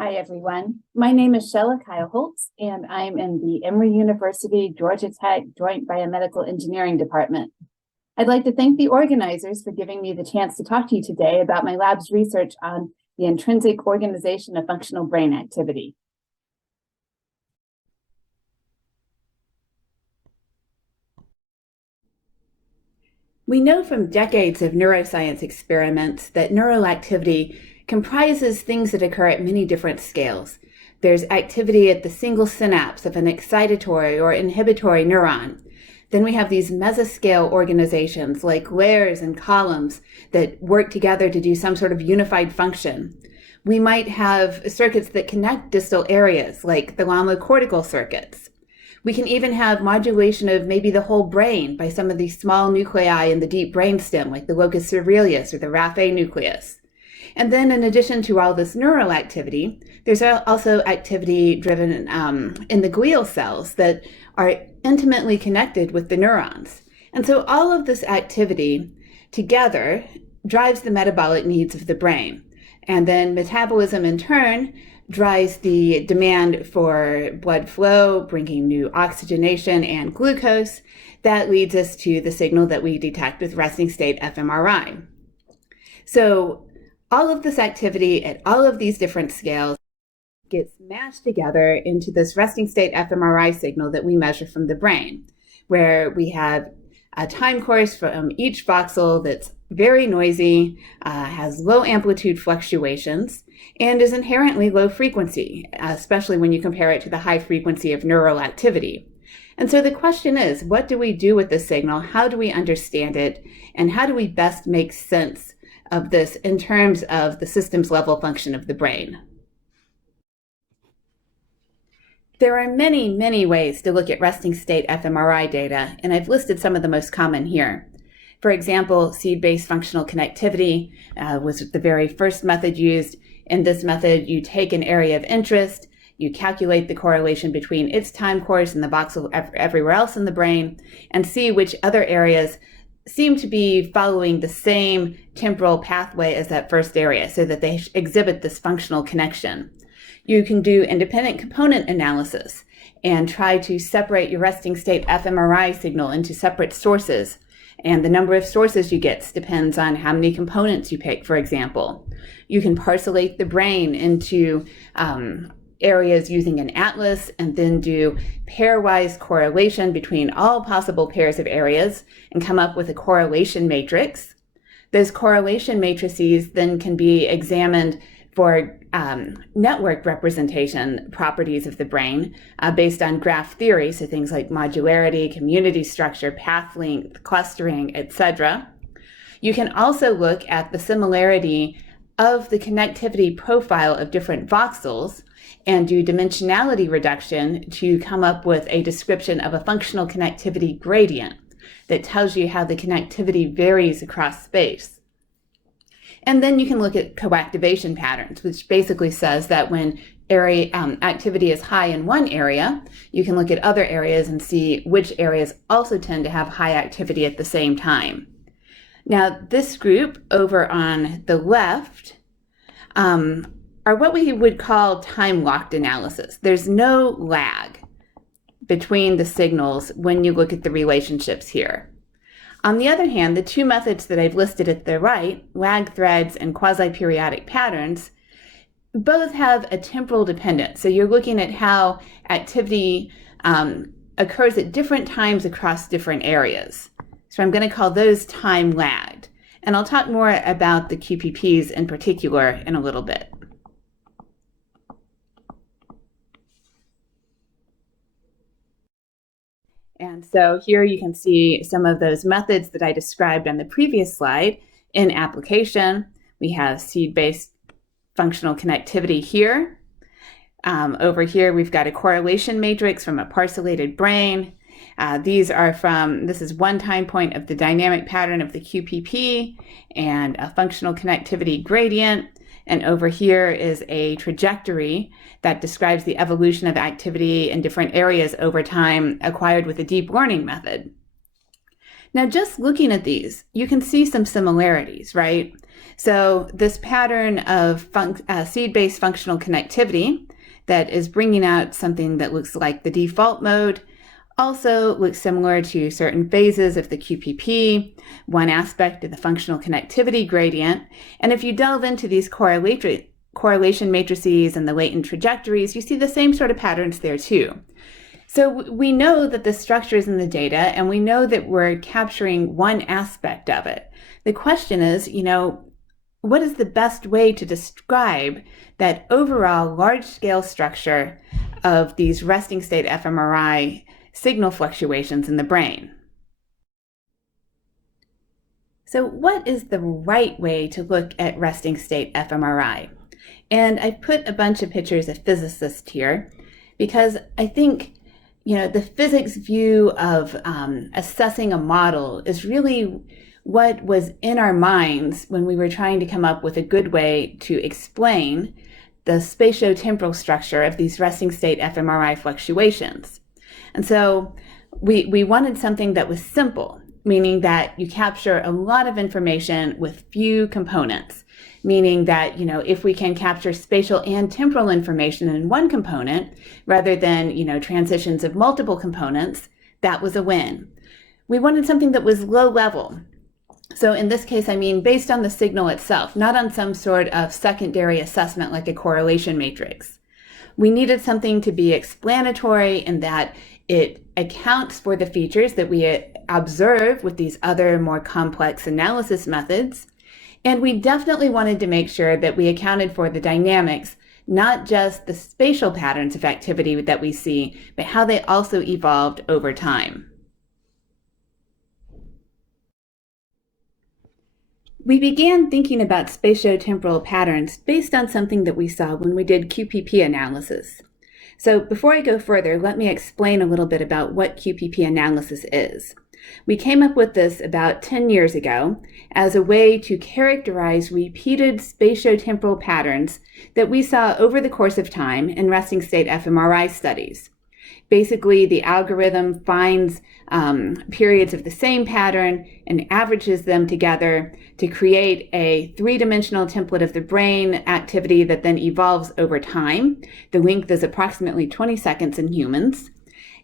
Hi, everyone. My name is Shella Keilholz, and I'm in the Emory University Georgia Tech Joint Biomedical Engineering Department. I'd like to thank the organizers for giving me the chance to talk to you today about my lab's research on the intrinsic organization of functional brain activity. We know from decades of neuroscience experiments that neural activity comprises things that occur at many different scales. There's activity at the single synapse of an excitatory or inhibitory neuron. Then we have these mesoscale organizations like layers and columns that work together to do some sort of unified function. We might have circuits that connect distal areas like thalamocortical circuits. We can even have modulation of maybe the whole brain by some of these small nuclei in the deep brainstem, like the locus ceruleus or the raphe nucleus. And then in addition to all this neural activity, there's also activity driven in the glial cells that are intimately connected with the neurons. And so all of this activity together drives the metabolic needs of the brain. And then metabolism in turn drives the demand for blood flow, bringing new oxygenation and glucose. That leads us to the signal that we detect with resting state fMRI. So all of this activity at all of these different scales gets mashed together into this resting state fMRI signal that we measure from the brain, where we have a time course from each voxel that's very noisy, has low amplitude fluctuations, and is inherently low frequency, especially when you compare it to the high frequency of neural activity. And so the question is, what do we do with this signal? How do we understand it? And how do we best make sense of this in terms of the systems level function of the brain? There are many, many ways to look at resting state fMRI data, and I've listed some of the most common here. For example, seed-based functional connectivity was the very first method used. In this method, you take an area of interest, you calculate the correlation between its time course and the voxel everywhere else in the brain, and see which other areas seem to be following the same temporal pathway as that first area so that they exhibit this functional connection. You can do independent component analysis and try to separate your resting state fMRI signal into separate sources. And the number of sources you get depends on how many components you pick, for example. You can parcellate the brain into areas using an atlas and then do pairwise correlation between all possible pairs of areas and come up with a correlation matrix. Those correlation matrices then can be examined for network representation properties of the brain based on graph theory, so things like modularity, community structure, path length, clustering, etc. You can also look at the similarity of the connectivity profile of different voxels and do dimensionality reduction to come up with a description of a functional connectivity gradient that tells you how the connectivity varies across space. And then you can look at coactivation patterns, which basically says that when area activity is high in one area, you can look at other areas and see which areas also tend to have high activity at the same time. Now, this group over on the left are what we would call time-locked analysis. There's no lag between the signals when you look at the relationships here. On the other hand, the two methods that I've listed at the right, lag threads and quasi-periodic patterns, both have a temporal dependence. So you're looking at how activity occurs at different times across different areas. So I'm going to call those time lagged. And I'll talk more about the QPPs in particular in a little bit. And so here you can see some of those methods that I described on the previous slide in application. We have seed-based functional connectivity here. Over here, we've got a correlation matrix from a parcellated brain. This is one time point of the dynamic pattern of the QPP and a functional connectivity gradient. And over here is a trajectory that describes the evolution of activity in different areas over time acquired with a deep learning method. Now, just looking at these, you can see some similarities, right? So this pattern of seed-based functional connectivity that is bringing out something that looks like the default mode also looks similar to certain phases of the QPP, one aspect of the functional connectivity gradient. And if you delve into these correlation matrices and the latent trajectories, you see the same sort of patterns there too. So we know that the structure is in the data, and we know that we're capturing one aspect of it. The question is, what is the best way to describe that overall large-scale structure of these resting state fMRI signal fluctuations in the brain? So what is the right way to look at resting state fMRI? And I put a bunch of pictures of physicists here because I think the physics view of assessing a model is really what was in our minds when we were trying to come up with a good way to explain the spatiotemporal structure of these resting state fMRI fluctuations. And so we wanted something that was simple, meaning that you capture a lot of information with few components, meaning that, if we can capture spatial and temporal information in one component rather than, transitions of multiple components, that was a win. We wanted something that was low level. So in this case, I mean based on the signal itself, not on some sort of secondary assessment like a correlation matrix. We needed something to be explanatory in that it accounts for the features that we observe with these other more complex analysis methods. And we definitely wanted to make sure that we accounted for the dynamics, not just the spatial patterns of activity that we see, but how they also evolved over time. We began thinking about spatiotemporal patterns based on something that we saw when we did QPP analysis. So before I go further, let me explain a little bit about what QPP analysis is. We came up with this about 10 years ago as a way to characterize repeated spatiotemporal patterns that we saw over the course of time in resting state fMRI studies. Basically, the algorithm finds periods of the same pattern and averages them together to create a three-dimensional template of the brain activity that then evolves over time. The length is approximately 20 seconds in humans.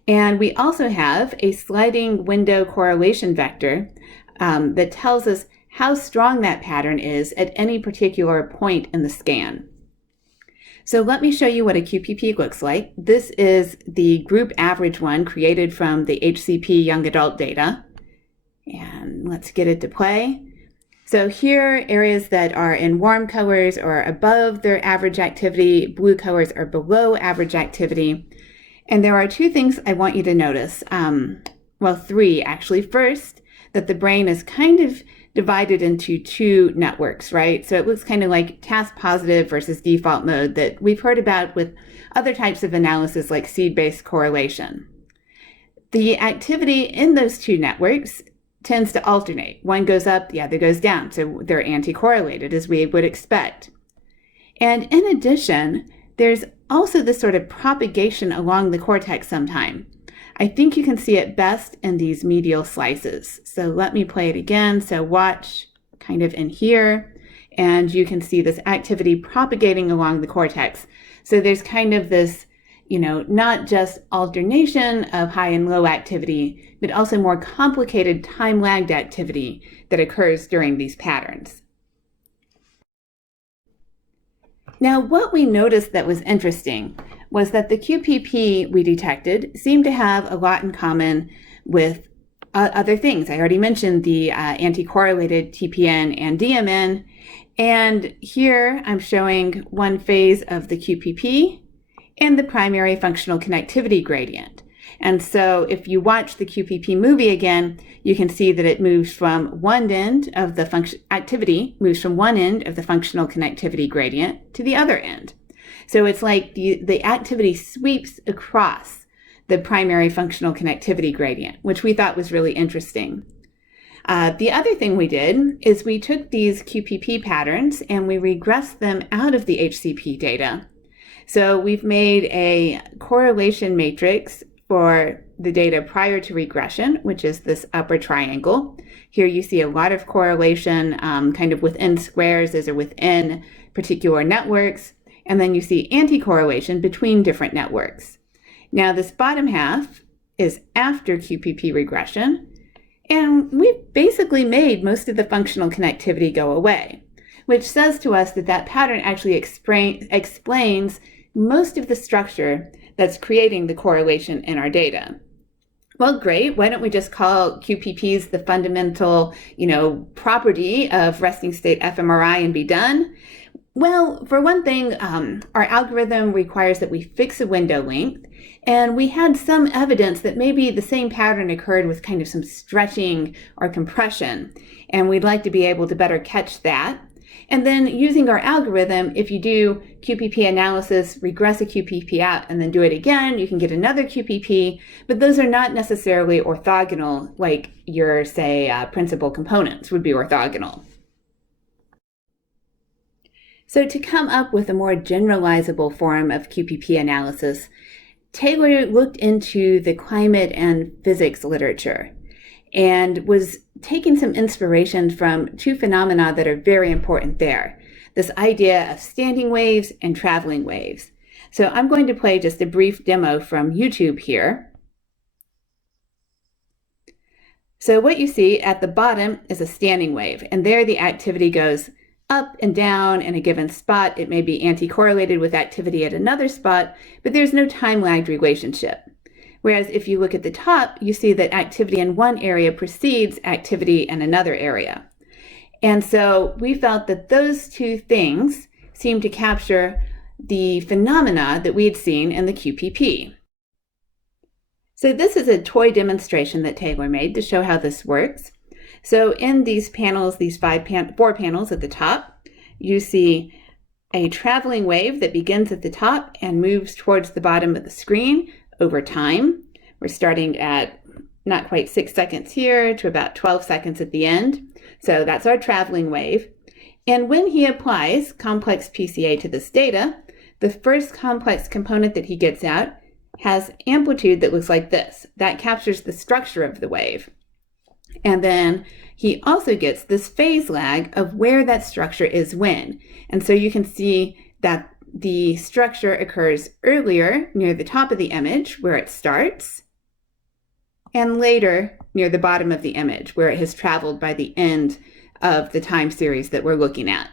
And we also have a sliding window correlation vector that tells us how strong that pattern is at any particular point in the scan. So let me show you what a QPP looks like. This is the group average one created from the HCP young adult data. And let's get it to play. So here, areas that are in warm colors are above their average activity, blue colors are below average activity. And there are two things I want you to notice. Well, three actually. First, that the brain is kind of divided into two networks, right? So it looks kind of like task positive versus default mode that we've heard about with other types of analysis like seed-based correlation. The activity in those two networks tends to alternate. One goes up, the other goes down. So they're anti-correlated as we would expect. And in addition, there's also this sort of propagation along the cortex sometime. I think you can see it best in these medial slices. So let me play it again. So watch kind of in here, and you can see this activity propagating along the cortex. So there's kind of this, not just alternation of high and low activity, but also more complicated time-lagged activity that occurs during these patterns. Now, what we noticed that was interesting was that the QPP we detected seemed to have a lot in common with other things. I already mentioned the anti-correlated TPN and DMN, and here I'm showing one phase of the QPP and the primary functional connectivity gradient. And so if you watch the QPP movie again, you can see that it moves from one end of the activity, moves from one end of the functional connectivity gradient to the other end. So it's like the activity sweeps across the primary functional connectivity gradient, which we thought was really interesting. The other thing we did is we took these QPP patterns and we regressed them out of the HCP data. So we've made a correlation matrix for the data prior to regression, which is this upper triangle. Here you see a lot of correlation kind of within squares, those are within particular networks. And then you see anti-correlation between different networks. Now this bottom half is after QPP regression, and we've basically made most of the functional connectivity go away, which says to us that that pattern actually explains most of the structure that's creating the correlation in our data. Well, great. Why don't we just call QPPs the fundamental, property of resting state fMRI and be done? Well, for one thing, our algorithm requires that we fix a window length, and we had some evidence that maybe the same pattern occurred with kind of some stretching or compression, and we'd like to be able to better catch that. And then using our algorithm, if you do QPP analysis, regress a QPP out, and then do it again, you can get another QPP, but those are not necessarily orthogonal like your, say, principal components would be orthogonal. So to come up with a more generalizable form of QPP analysis, Taylor looked into the climate and physics literature and was taking some inspiration from two phenomena that are very important there. This idea of standing waves and traveling waves. So I'm going to play just a brief demo from YouTube here. So what you see at the bottom is a standing wave, and there the activity goes up and down in a given spot. It may be anti-correlated with activity at another spot, but there's no time-lagged relationship. Whereas if you look at the top, you see that activity in one area precedes activity in another area. And so we felt that those two things seem to capture the phenomena that we had seen in the QPP. So this is a toy demonstration that Taylor made to show how this works. So in these panels, these four panels at the top, you see a traveling wave that begins at the top and moves towards the bottom of the screen over time. We're starting at not quite 6 seconds here to about 12 seconds at the end. So that's our traveling wave. And when he applies complex PCA to this data, the first complex component that he gets out has amplitude that looks like this. That captures the structure of the wave. And then he also gets this phase lag of where that structure is when. And so you can see that the structure occurs earlier near the top of the image where it starts, and later near the bottom of the image where it has traveled by the end of the time series that we're looking at.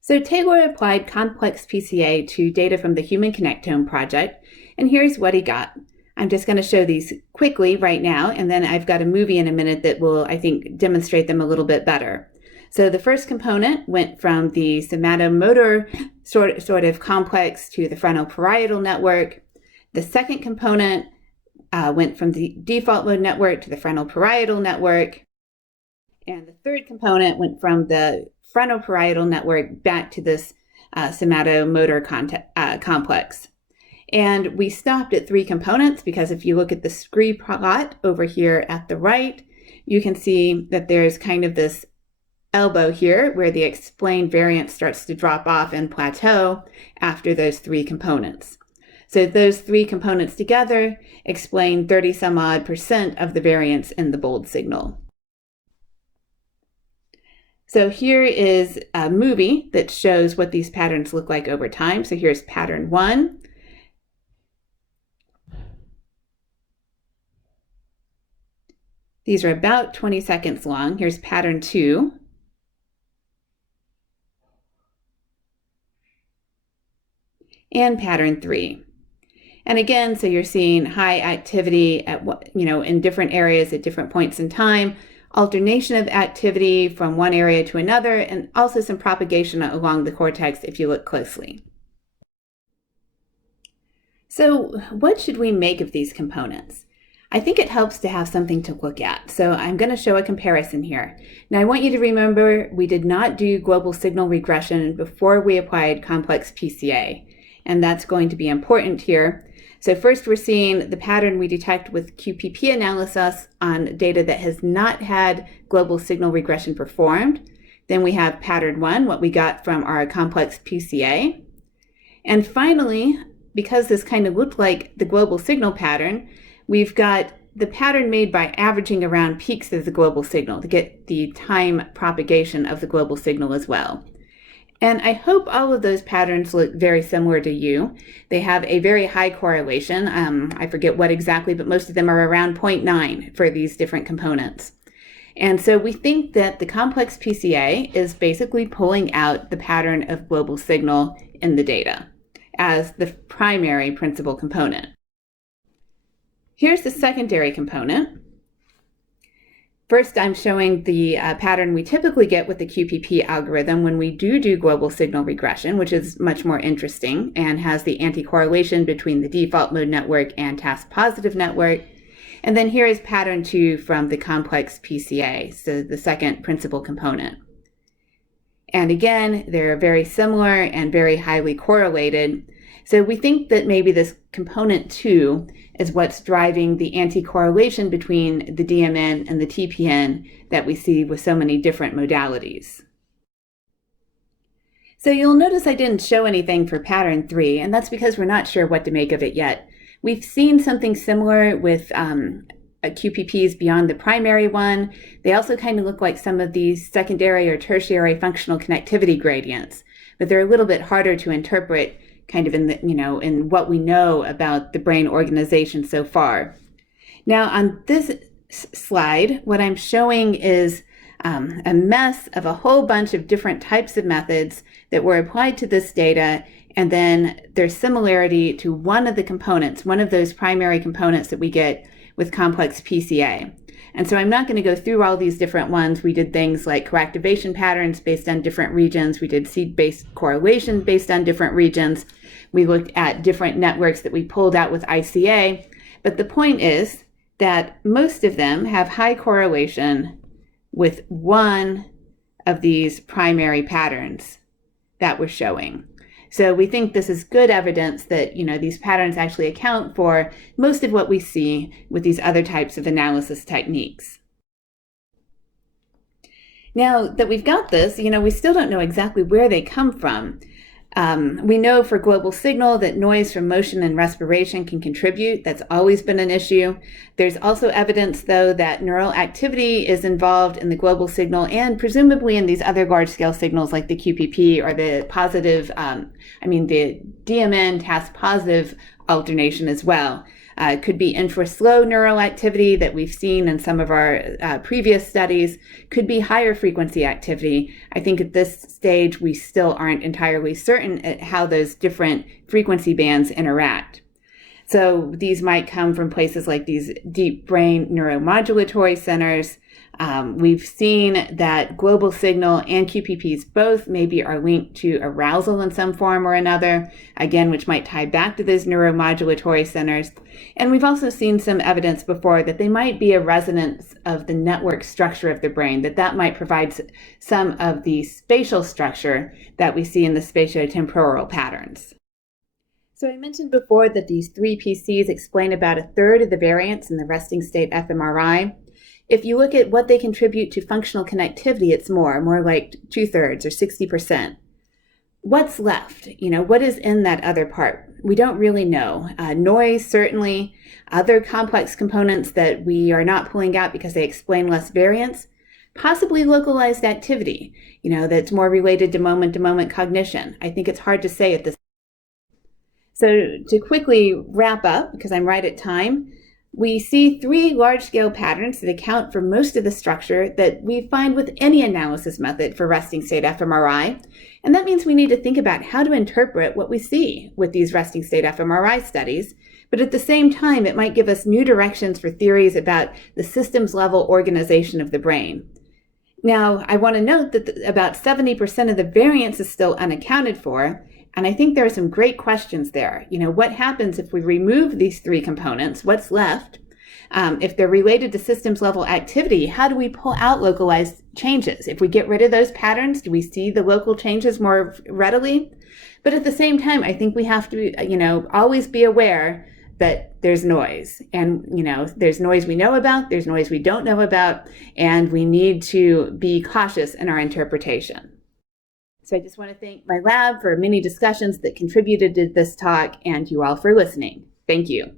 So Taylor applied complex PCA to data from the Human Connectome project, and here's what he got. I'm just going to show these quickly right now, and then I've got a movie in a minute that will, I think, demonstrate them a little bit better. So the first component went from the somatomotor sort of complex to the frontal-parietal network. The second component went from the default mode network to the frontal-parietal network. And the third component went from the frontal-parietal network back to this somatomotor complex. And we stopped at 3 components because if you look at the scree plot over here at the right, you can see that there's kind of this elbow here where the explained variance starts to drop off and plateau after those 3 components. So those 3 components together explain 30 some odd % of the variance in the bold signal. So here is a movie that shows what these patterns look like over time. So here's pattern 1. These are about 20 seconds long. Here's pattern 2. And pattern 3. And again, so you're seeing high activity at in different areas at different points in time, alternation of activity from one area to another, and also some propagation along the cortex if you look closely. So what should we make of these components? I think it helps to have something to look at. So I'm going to show a comparison here. Now I want you to remember we did not do global signal regression before we applied complex PCA. And that's going to be important here. So first we're seeing the pattern we detect with QPP analysis on data that has not had global signal regression performed. Then we have pattern 1, what we got from our complex PCA. And finally, because this kind of looked like the global signal pattern, we've got the pattern made by averaging around peaks of the global signal to get the time propagation of the global signal as well. And I hope all of those patterns look very similar to you. They have a very high correlation. I forget what exactly, but most of them are around 0.9 for these different components. And so we think that the complex PCA is basically pulling out the pattern of global signal in the data as the primary principal component. Here's the secondary component. First, I'm showing the pattern we typically get with the QPP algorithm when we do global signal regression, which is much more interesting and has the anti-correlation between the default mode network and task-positive network. And then here is pattern 2 from the complex PCA, so the second principal component. And again, they're very similar and very highly correlated. So we think that maybe this component 2 is what's driving the anti-correlation between the DMN and the TPN that we see with so many different modalities. So you'll notice I didn't show anything for pattern 3, and that's because we're not sure what to make of it yet. We've seen something similar with QPPs beyond the primary one. They also kind of look like some of these secondary or tertiary functional connectivity gradients, but they're a little bit harder to interpret kind of in the, in what we know about the brain organization so far. Now on this slide, what I'm showing is a mess of a whole bunch of different types of methods that were applied to this data, and then their similarity to one of the components, one of those primary components that we get with complex PCA. And so I'm not going to go through all these different ones. We did things like coactivation patterns based on different regions. We did seed-based correlation based on different regions. We looked at different networks that we pulled out with ICA. But the point is that most of them have high correlation with one of these primary patterns that we're showing. So we think this is good evidence that, these patterns actually account for most of what we see with these other types of analysis techniques. Now that we've got this, we still don't know exactly where they come from. We know for global signal that noise from motion and respiration can contribute. That's always been an issue. There's also evidence, though, that neural activity is involved in the global signal and presumably in these other large-scale signals like the QPP or the the DMN task-positive alternation as well. Could be infra-slow neural activity that we've seen in some of our previous studies, could be higher frequency activity. I think at this stage we still aren't entirely certain at how those different frequency bands interact. So these might come from places like these deep brain neuromodulatory centers. We've seen that global signal and QPPs both maybe are linked to arousal in some form or another, again, which might tie back to those neuromodulatory centers. And we've also seen some evidence before that they might be a resonance of the network structure of the brain, that might provide some of the spatial structure that we see in the spatiotemporal patterns. So I mentioned before that these 3 PCs explain about 1/3 of the variance in the resting state fMRI. If you look at what they contribute to functional connectivity, it's more like 2/3 or 60%. What's left? What is in that other part? We don't really know. Noise, certainly. Other complex components that we are not pulling out because they explain less variance. Possibly localized activity, that's more related to moment-to-moment cognition. I think it's hard to say at this. So to quickly wrap up, because I'm right at time, we see 3 large-scale patterns that account for most of the structure that we find with any analysis method for resting state fMRI. And that means we need to think about how to interpret what we see with these resting state fMRI studies. But at the same time, it might give us new directions for theories about the systems level organization of the brain. Now, I want to note that about 70% of the variance is still unaccounted for. And I think there are some great questions there. What happens if we remove these 3 components? What's left? If they're related to systems level activity, how do we pull out localized changes? If we get rid of those patterns, do we see the local changes more readily? But at the same time, I think we have to, always be aware that there's noise. And, there's noise we know about, there's noise we don't know about, and we need to be cautious in our interpretation. So I just want to thank my lab for many discussions that contributed to this talk and you all for listening. Thank you.